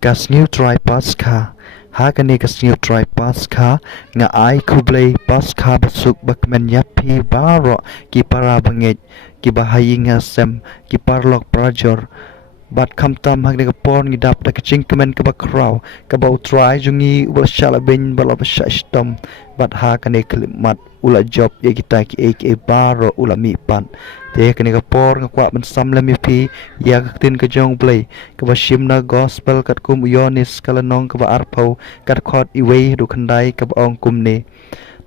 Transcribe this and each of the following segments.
Kasniu try Pascha, Hakane kasniu try Pascha, nga ai kublay Pascha basuk bakmen yapi baro ki para bangit ki bahayi nga sem ki parlok prajor. Bat kam tam hak de pon ngidap da kacing kemen ke bakraw ke bau try jungi ul shala bin bala basha stom bat ha kane kelimat ula job ye kita ki ek e baro ula mi pan te kane ka por ngakwa ban sam lam pi ya ka tin ka jong play ke ba shim na gospel kat kum yonis kala nong ke ba arpau kat khot i wei du khandai ke ba ong kum ne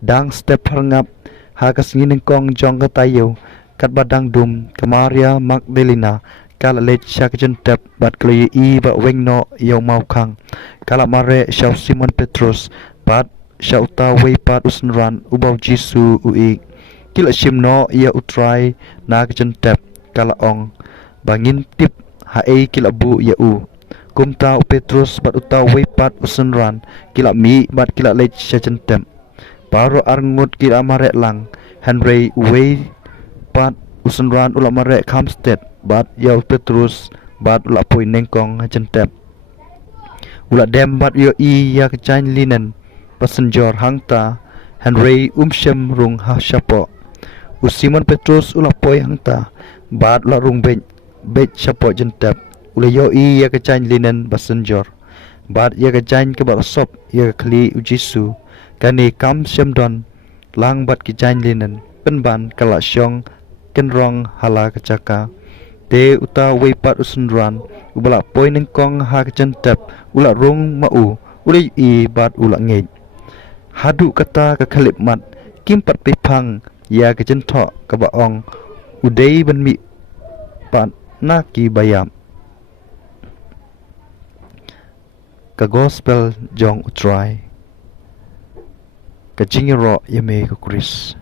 dang step harngap ha ka singin kong jong ka tayo kat badang dum kamaria magdalena kala let syakjen tap bat kli I ba wengno yo mau kang kala mare syau Simon Petrus bat syau ta wei pat usnran ubau Jisu ui kila simno ia utrai na kjen tap kala ong bangin tip ha e kila bu ya u kumta Petrus bat uta wei pat usnran kila mi bat kila let syakjen tap baro arngut kila mare lang Henry wei pat usnran ula mare Kamsted bat yau Petrus bat ula poi nengkong jentep ula dem bat yo I ya kecain linen passenger hangta Henry umshem rung ha syapo Simon Petrus ula poi hangta bat ula rung bet syapo jentep ula yo I ya kecain linen passenger bat ya kecain ke bat sop ya kli Jisu kani kam syemdon lang bat kecain linen penban kala syong kenrong hala kecaka te uta wei pat usnran ubala poi nengkong ha kecentep ula rung mau ula I bat ula ngej hadu kata ka khalip mat kimpat pipang ya kecentho ka baong udai ban mi pat na ki bayam ka gospel jong utrai ka jingiro yame ko Chris